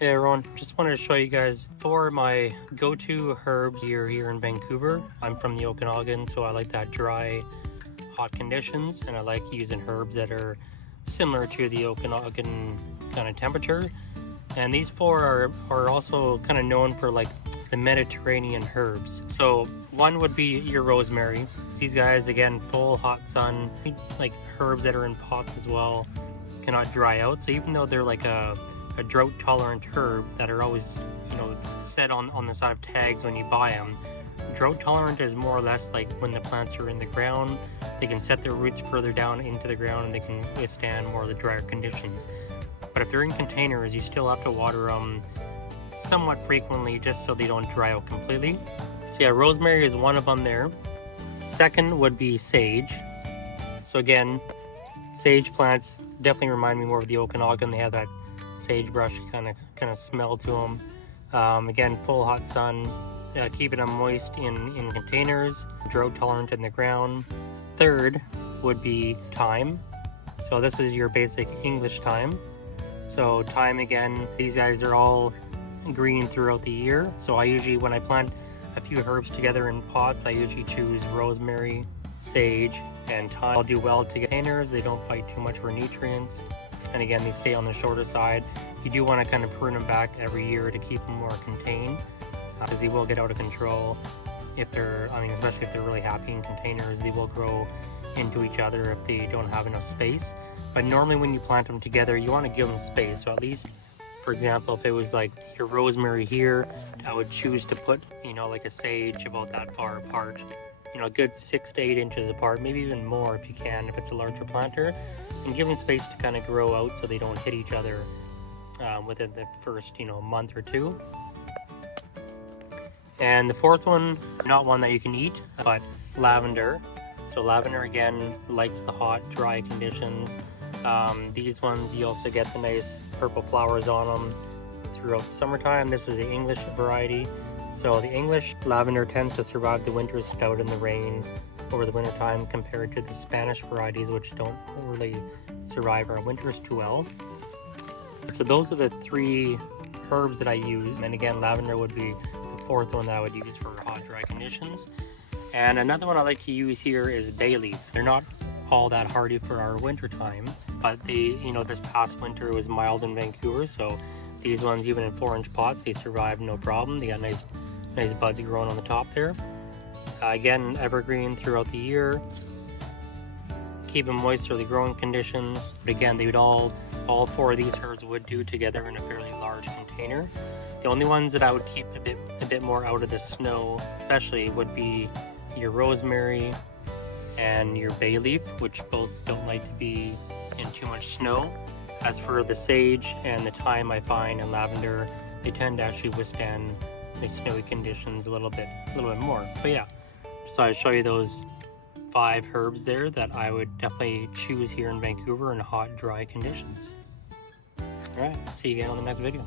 Hey everyone, just wanted to show you guys 4 of my go-to herbs here in Vancouver. I'm from the Okanagan, so I like that dry, hot conditions, and I like using herbs that are similar to the Okanagan kind of temperature. And these 4 are also kind of known for like the Mediterranean herbs. So one would be your rosemary. These guys, again, full hot sun, like herbs that are in pots as well, cannot dry out. So even though they're like a drought tolerant herb that are always, set on the side of tags when you buy them, drought tolerant is more or less like when the plants are in the ground, they can set their roots further down into the ground and they can withstand more of the drier conditions. But if they're in containers, you still have to water them somewhat frequently just so they don't dry out completely. So yeah, rosemary is one of them there. Second would be sage. So again, sage plants definitely remind me more of the Okanagan. They have that sagebrush kind of smell to them. Again, full hot sun, keeping them moist in containers, drought tolerant in the ground. Third would be thyme. So this is your basic English thyme. So thyme, again, these guys are all green throughout the year. So I usually, when I plant a few herbs together in pots, I usually choose rosemary, sage, and thyme. They'll do well to containers. They don't fight too much for nutrients. And again, they stay on the shorter side. You do want to kind of prune them back every year to keep them more contained, because they will get out of control if they're, especially if they're really happy in containers. They will grow into each other if they don't have enough space. But normally when you plant them together, you want to give them space. So at least, for example, if it was like your rosemary here, I would choose to put, like a sage about that far apart. A good 6 to 8 inches apart, maybe even more if you can, if it's a larger planter, and give them space to kind of grow out so they don't hit each other within the first, month or two. And the fourth one, not one that you can eat, but lavender. So lavender, again, likes the hot, dry conditions. These ones, you also get the nice purple flowers on them throughout the summertime. This is the English variety. So the English lavender tends to survive the winters out in the rain over the winter time, compared to the Spanish varieties, which don't really survive our winters too well. So those are the 3 herbs that I use. And again, lavender would be the 4th one that I would use for hot, dry conditions. And another one I like to use here is bay leaf. They're not all that hardy for our winter time, but they, this past winter was mild in Vancouver, so these ones, even in 4-inch pots, they survive no problem. They got nice buds growing on the top there. Again, evergreen throughout the year. Keep them moist for the growing conditions. But again, they would all 4 of these herbs would do together in a fairly large container. The only ones that I would keep a bit more out of the snow, especially, would be your rosemary and your bay leaf, which both don't like to be in too much snow. As for the sage and the thyme, I find, and lavender, they tend to actually withstand the snowy conditions a little bit more. But yeah, so I show you those 5 herbs there that I would definitely choose here in Vancouver in hot, dry conditions. All right, see you again on the next video.